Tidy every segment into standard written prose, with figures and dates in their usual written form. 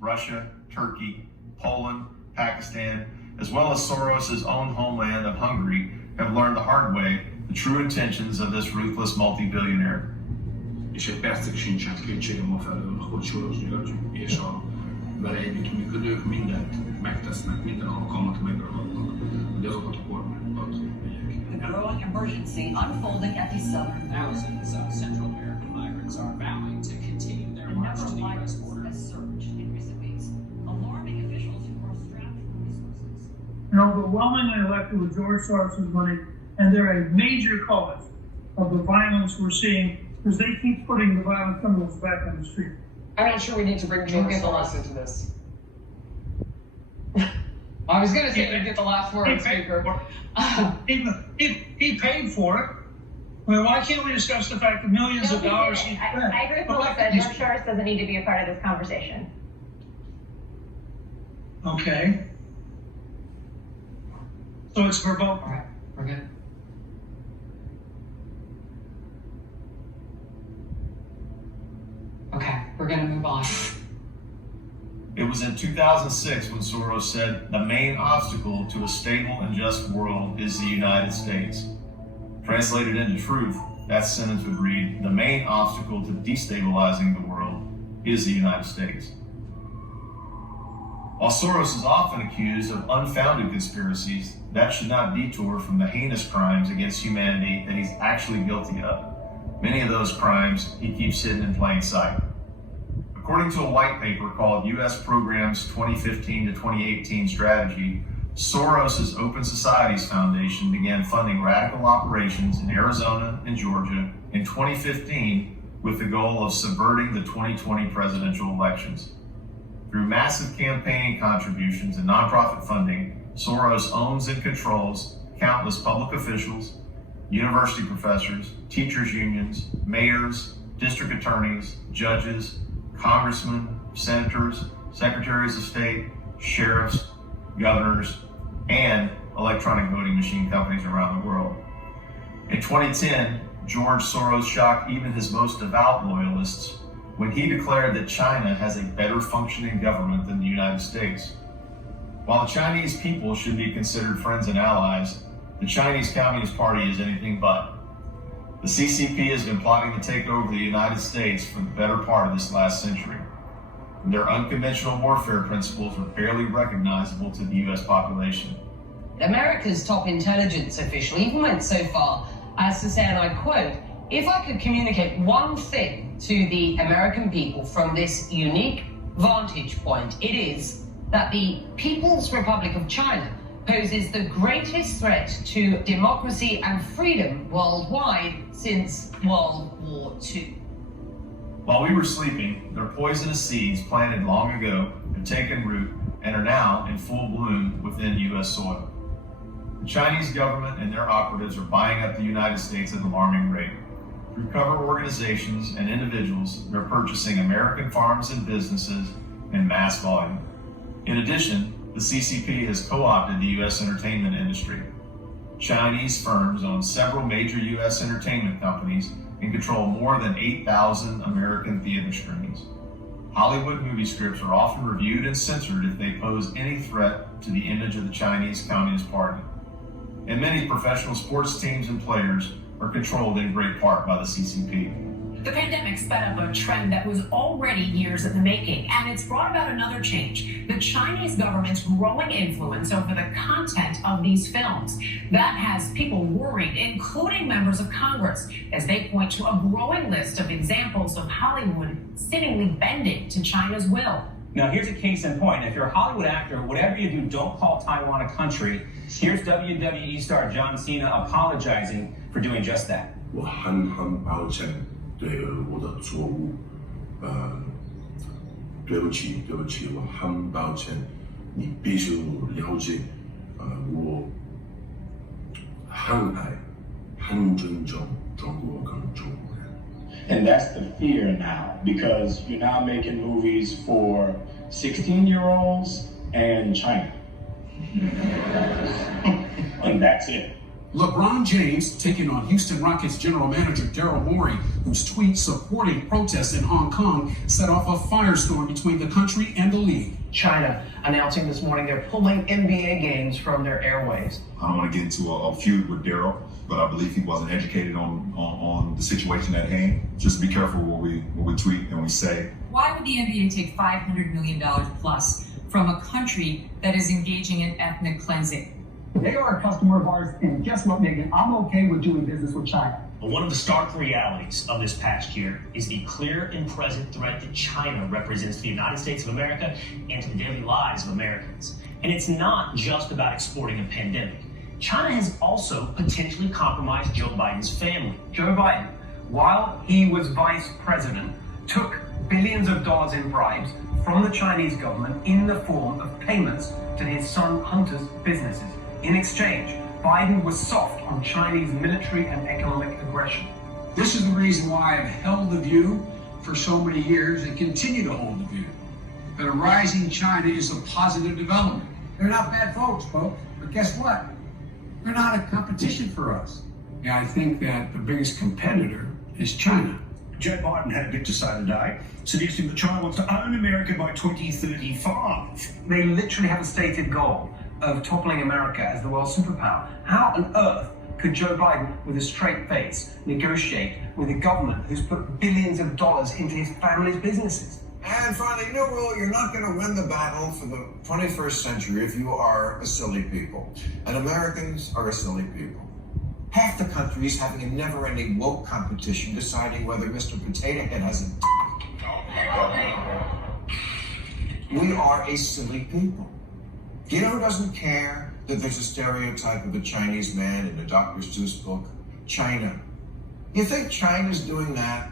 Russia, Turkey, Poland, Pakistan, as well as Soros' own homeland of Hungary, have learned the hard way the true intentions of this ruthless multi-billionaire. És egy percig sincsen kétségem afelől, hogy Soros György és a vele együttműködők mindent megtesznek, minden alkalmat megragadnak, hogy azokat a kormányokat vigyék. The growing emergency unfolding at the southern border. Thousands of Central American migrants are vowing to continue their march to the U.S. border. Has surged in recent weeks, alarming officials who are strapped for resources. And overwhelmingly elected with George Soros' money, and they're a major cause of the violence we're seeing because they keep putting the violent criminals back on the street. I'm not sure we need to bring George Soros into this. I was going to say you get the last word, Speaker. He paid for it. I mean, why can't we discuss the fact that millions of dollars he spent? I agree with Melissa. George Soros doesn't need to be a part of this conversation. Okay. So it's verboten. All right, we're good. Okay, we're going to move on. It was in 2006 when Soros said, "The main obstacle to a stable and just world is the United States." Translated into truth, that sentence would read, "The main obstacle to destabilizing the world is the United States." While Soros is often accused of unfounded conspiracies, that should not detour from the heinous crimes against humanity that he's actually guilty of. Many of those crimes he keeps hidden in plain sight. According to a white paper called U.S. Programs 2015 to 2018 Strategy, Soros' Open Societies Foundation began funding radical operations in Arizona and Georgia in 2015 with the goal of subverting the 2020 presidential elections. Through massive campaign contributions and nonprofit funding, Soros owns and controls countless public officials, university professors, teachers' unions, mayors, district attorneys, judges, congressmen, senators, secretaries of state, sheriffs, governors, and electronic voting machine companies around the world. In 2010, George Soros shocked even his most devout loyalists when he declared that China has a better functioning government than the United States. While the Chinese people should be considered friends and allies, the Chinese Communist Party is anything but. The CCP has been plotting to take over the United States for the better part of this last century. Their unconventional warfare principles are barely recognizable to the U.S. population. America's top intelligence official even went so far as to say, and I quote, "If I could communicate one thing to the American people from this unique vantage point, it is that the People's Republic of China poses the greatest threat to democracy and freedom worldwide since World War II." While we were sleeping, their poisonous seeds planted long ago have taken root and are now in full bloom within U.S. soil. The Chinese government and their operatives are buying up the United States at an alarming rate. Through cover organizations and individuals, they're purchasing American farms and businesses in mass volume. In addition, the CCP has co-opted the U.S. entertainment industry. Chinese firms own several major U.S. entertainment companies and control more than 8,000 American theater screens. Hollywood movie scripts are often reviewed and censored if they pose any threat to the image of the Chinese Communist Party. And many professional sports teams and players are controlled in great part by the CCP. The pandemic sped up a trend that was already years in the making, and it's brought about another change: the Chinese government's growing influence over the content of these films. That has people worried, including members of Congress, as they point to a growing list of examples of Hollywood seemingly bending to China's will. Now, here's a case in point. If you're a Hollywood actor, whatever you do, don't call Taiwan a country. Here's WWE star John Cena apologizing for doing just that. 我很抱歉对我的错误，对不起，我很抱歉。你必须了解，我很爱、很尊重中国跟中国人。And that's the fear now, because you're now making movies for 16-year-olds and China. And that's it. LeBron James taking on Houston Rockets general manager Daryl Morey, whose tweets supporting protests in Hong Kong set off a firestorm between the country and the league. China announcing this morning they're pulling NBA games from their airwaves. I don't want to get into a feud with Daryl, but I believe he wasn't educated on the situation at hand. Just be careful what we tweet and we say. Why would the NBA take $500 million plus from a country that is engaging in ethnic cleansing? They are a customer of ours, and guess what, Megan? I'm okay with doing business with China. But one of the stark realities of this past year is the clear and present threat that China represents to the United States of America and to the daily lives of Americans. And it's not just about exporting a pandemic. China has also potentially compromised Joe Biden's family. Joe Biden, while he was vice president, took billions of dollars in bribes from the Chinese government in the form of payments to his son Hunter's businesses. In exchange, Biden was soft on Chinese military and economic aggression. This is the reason why I've held the view for so many years and continue to hold the view that a rising China is a positive development. They're not bad folks, but guess what? They're not a competition for us. Yeah, I think that the biggest competitor is China. Joe Biden had a bit to say today, suggesting that China wants to own America by 2035. They literally have a stated goal of toppling America as the world superpower. How on earth could Joe Biden, with a straight face, negotiate with a government who's put billions of dollars into his family's businesses? And finally, no, Will, you're not going to win the battle for the 21st century if you are a silly people. And Americans are a silly people. Half the country is having a never-ending woke competition deciding whether Mr. Potato Head has a... We are a silly people. You know who doesn't care that there's a stereotype of a Chinese man in a Dr. Seuss book? China. You think China's doing that?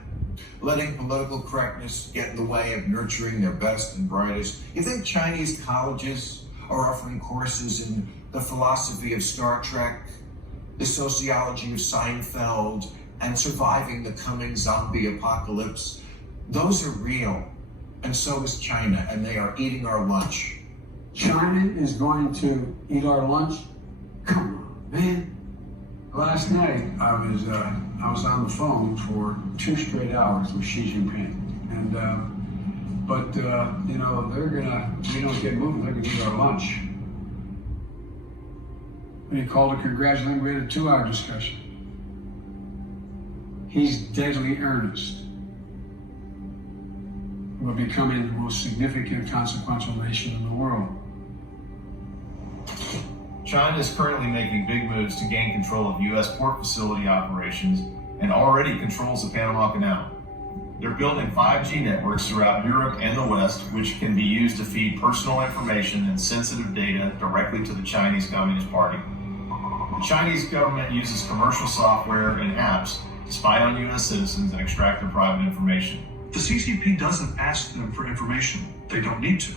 Letting political correctness get in the way of nurturing their best and brightest? You think Chinese colleges are offering courses in the philosophy of Star Trek, the sociology of Seinfeld, and surviving the coming zombie apocalypse? Those are real, and so is China, and they are eating our lunch. China is going to eat our lunch? Come on, man. Last night, I was on the phone for 2 straight hours with Xi Jinping. And, you know, we don't get moving, they're gonna eat our lunch. And he called to congratulate me. We had a 2-hour discussion. He's deadly earnest. We're becoming the most significant, consequential nation in the world. China is currently making big moves to gain control of U.S. port facility operations and already controls the Panama Canal. They're building 5G networks throughout Europe and the West, which can be used to feed personal information and sensitive data directly to the Chinese Communist Party. The Chinese government uses commercial software and apps to spy on U.S. citizens and extract their private information. The CCP doesn't ask them for information. They don't need to.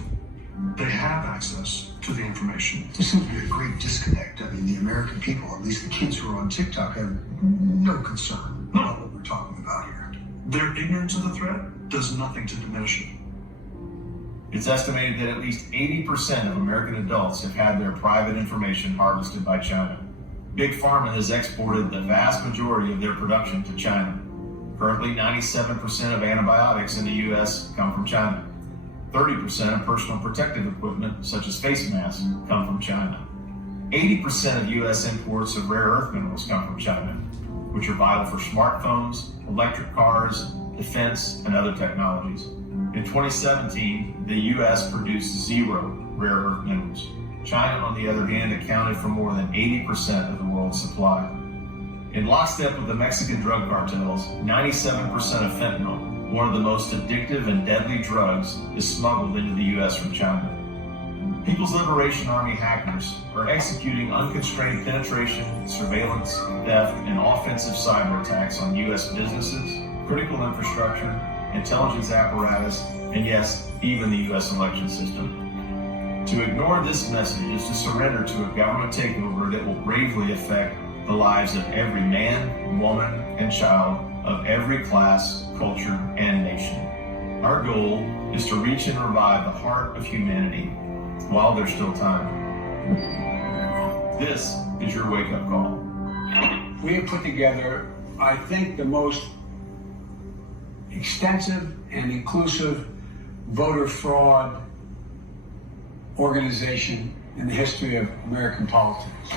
They have access to the information. There seems to be a great disconnect. I mean, the American people, at least the kids who are on TikTok, have no concern about what we're talking about here. Their ignorance of the threat does nothing to diminish it. It's estimated that at least 80% of American adults have had their private information harvested by China. Big Pharma has exported the vast majority of their production to China. Currently, 97% of antibiotics in the U.S. come from China. 30% of personal protective equipment, such as face masks, come from China. 80% of U.S. imports of rare earth minerals come from China, which are vital for smartphones, electric cars, defense, and other technologies. In 2017, the U.S. produced 0 rare earth minerals. China, on the other hand, accounted for more than 80% of the world's supply. In lockstep with the Mexican drug cartels, 97% of fentanyl, one of the most addictive and deadly drugs, is smuggled into the U.S. from China. People's Liberation Army hackers are executing unconstrained penetration, surveillance, theft, and offensive cyber attacks on U.S. businesses, critical infrastructure, intelligence apparatus, and yes, even the U.S. election system. To ignore this message is to surrender to a government takeover that will gravely affect the lives of every man, woman, and child of every class, culture, and nation. Our goal is to reach and revive the heart of humanity while there's still time. This is your wake-up call. we have put together, I think, the most extensive and inclusive voter fraud organization in the history of American politics.